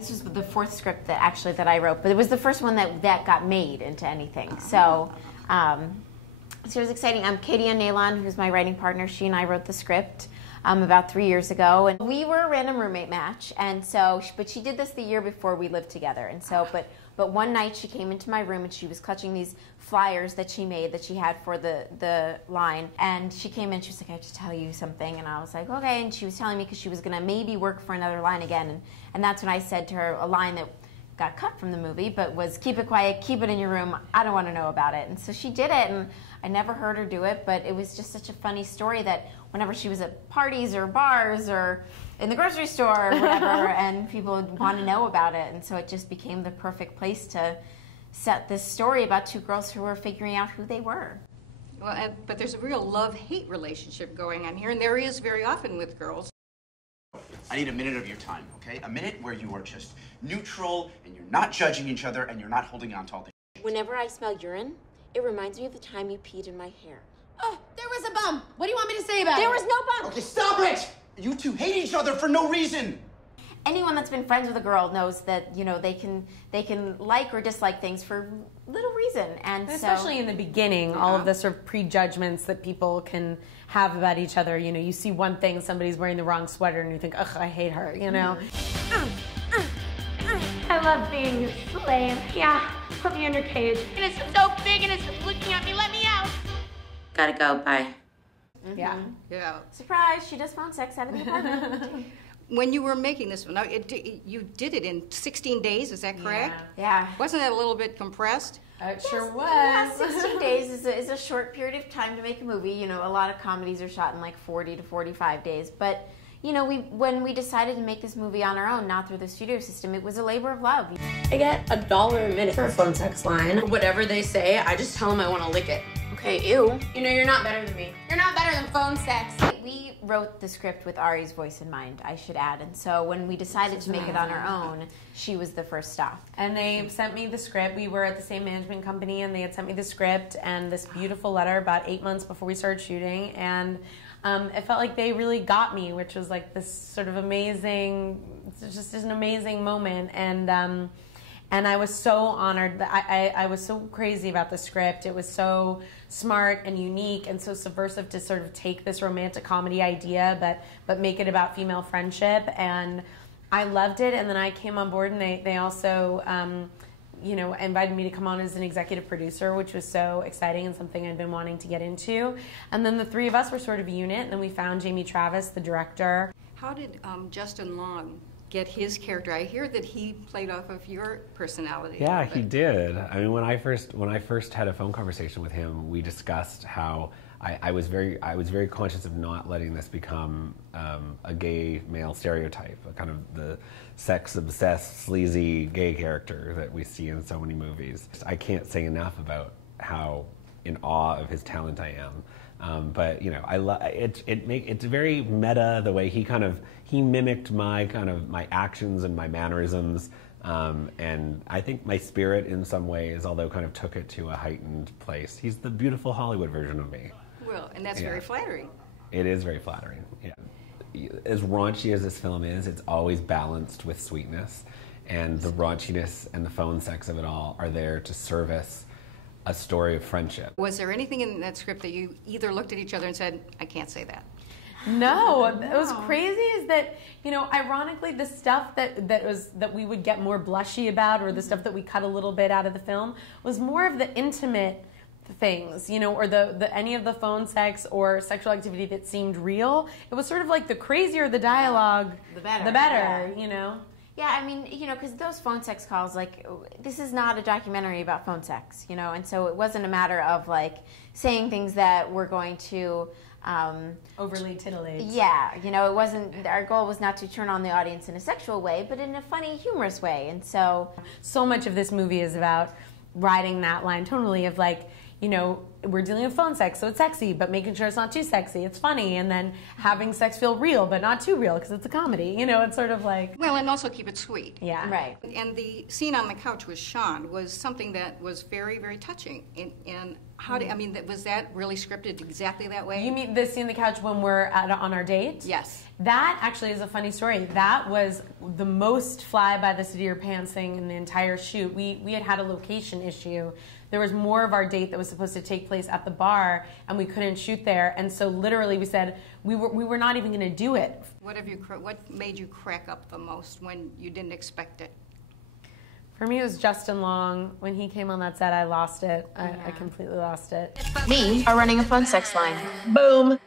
This was the fourth script that I wrote, but it was the first one that got made into anything. So, so it was exciting. Katie and Naylon, who's my writing partner, she and I wrote the script about 3 years ago, and we were a random roommate match. And so, but she did this the year before we lived together. And so, but one night she came into my room and she was clutching these flyers that she made that she had for the line. And she came in, she was like, I have to tell you something. And I was like, okay. And she was telling me because she was going to maybe work for another line again. And that's when I said to her a line that got cut from the movie, but was keep it quiet, keep it in your room, I don't want to know about it. And so she did it, and I never heard her do it, but it was just such a funny story that whenever she was at parties or bars or in the grocery store or whatever, and people would want to know about it. And so it just became the perfect place to set this story about two girls who were figuring out who they were. Well, but there's a real love-hate relationship going on here, and there is very often with girls. I need a minute of your time, okay? A minute where you are just neutral, and you're not judging each other, and you're not holding on to all the shit. Whenever I smell urine, it reminds me of the time you peed in my hair. Oh, there was a bum. What do you want me to say about it? There was no bum. Okay, stop it! You two hate each other for no reason! Anyone that's been friends with a girl knows that, you know, they can like or dislike things for little reason. And especially in the beginning, all of the sort of prejudgments that people can have about each other. You know, you see one thing, somebody's wearing the wrong sweater, and you think, ugh, I hate her, you know? I love being a slave. Yeah, put me under cage. And it's so big and it's looking at me. Let me out. Gotta go, bye. Yeah. Yeah. Surprise, she does phone sex out of the apartment. When you were making this one, you did it in 16 days, is that correct? Yeah. Wasn't that a little bit compressed? It sure was. Yeah, 16 days is a short period of time to make a movie. You know, a lot of comedies are shot in like 40 to 45 days. But, you know, when we decided to make this movie on our own, not through the studio system, it was a labor of love. I get $1 a minute for a phone sex line. Whatever they say, I just tell them I want to lick it. Okay, ew. You know, you're not better than me. You're not better than phone sex. We wrote the script with Ari's voice in mind, I should add. And so when we decided to make it on our own, she was the first stop. And they sent me the script. We were at the same management company, and they had sent me the script and this beautiful letter about 8 months before we started shooting. And it felt like they really got me, which was like this sort of amazing, just an amazing moment. And I was so honored. I was so crazy about the script. It was so smart and unique and so subversive to sort of take this romantic comedy idea but make it about female friendship. And I loved it. And then I came on board, and they also you know, invited me to come on as an executive producer, which was so exciting and something I'd been wanting to get into. And then the three of us were sort of a unit, and then we found Jamie Travis, the director. How did Justin Long get his character? I hear that he played off of your personality. Yeah, he did. I mean, when I first had a phone conversation with him, we discussed how I was very conscious of not letting this become a gay male stereotype, a kind of the sex-obsessed, sleazy gay character that we see in so many movies. I can't say enough about how in awe of his talent I am. But you know, it's very meta the way he mimicked my actions and my mannerisms, and I think my spirit in some ways, although kind of took it to a heightened place. He's the beautiful Hollywood version of me. Well, and that's very flattering. It is very flattering. Yeah. As raunchy as this film is, it's always balanced with sweetness, and the raunchiness and the phone sex of it all are there to service a story of friendship. Was there anything in that script that you either looked at each other and said, I can't say that? No, it was crazy is that, you know, ironically, the stuff that we would get more blushy about, or the stuff that we cut a little bit out of the film, was more of the intimate things, you know, or the any of the phone sex or sexual activity that seemed real. It was sort of like the crazier the dialogue, the better, you know? Yeah, I mean, you know, because those phone sex calls, like, this is not a documentary about phone sex, you know, and so it wasn't a matter of, like, saying things that were going to overly titillate. Yeah, you know, it wasn't, our goal was not to turn on the audience in a sexual way, but in a funny, humorous way. And so much of this movie is about riding that line tonally of, like, you know, we're dealing with phone sex, so it's sexy, but making sure it's not too sexy, it's funny, and then having sex feel real, but not too real because it's a comedy. You know, it's sort of like... Well, and also keep it sweet. Yeah. Right. And the scene on the couch with Sean was something that was very, very touching. And how did, I mean, was that really scripted exactly that way? You mean the scene on the couch when we're on our date? Yes. That actually is a funny story. That was the most fly by the seat of your pants thing in the entire shoot. We had a location issue. There was more of our date that was supposed to take place at the bar, and we couldn't shoot there. And so literally we said we were not even going to do it. What made you crack up the most when you didn't expect it? For me, it was Justin Long. When he came on that set, I lost it. I completely lost it. Me are running a phone sex line. Boom.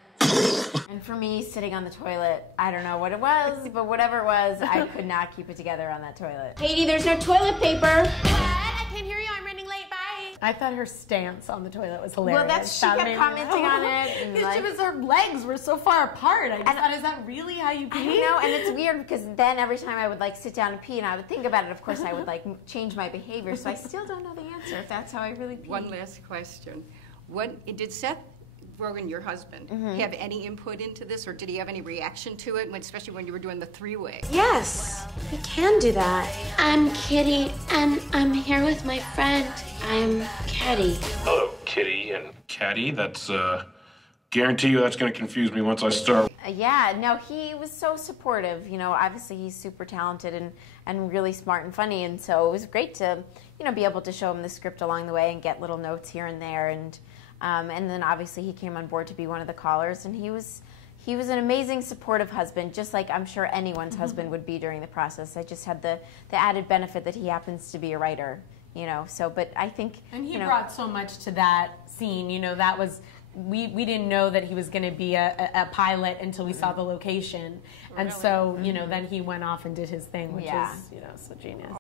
And for me, sitting on the toilet, I don't know what it was, but whatever it was, I could not keep it together on that toilet. Katie, there's no toilet paper. I can't hear you. I'm running late. Bye. I thought her stance on the toilet was hilarious. Well, she kept commenting on it. And like, her legs were so far apart. I just thought, is that really how you pee? I know, and it's weird because then every time I would like sit down and pee and I would think about it, of course I would like change my behavior, so I still don't know the answer if that's how I really pee. One last question. Did Seth Rogen, your husband, have any input into this, or did he have any reaction to it, especially when you were doing the three-way? Yes, we can do that. I'm Kitty, and I'm here with my friend. I'm Caddy. Hello, Kitty and Caddy. That's, guarantee you that's going to confuse me once I start. Yeah, no, he was so supportive. You know, obviously he's super talented and really smart and funny, and so it was great to, you know, be able to show him the script along the way and get little notes here and there, and then obviously he came on board to be one of the callers, and he was an amazing, supportive husband, just like I'm sure anyone's husband would be during the process. I just had the added benefit that he happens to be a writer, you know. So, but I think, and he you know, brought so much to that scene. You know, that was we didn't know that he was going to be a pilot until we saw the location, and so you know then he went off and did his thing, which is, you know, so genius.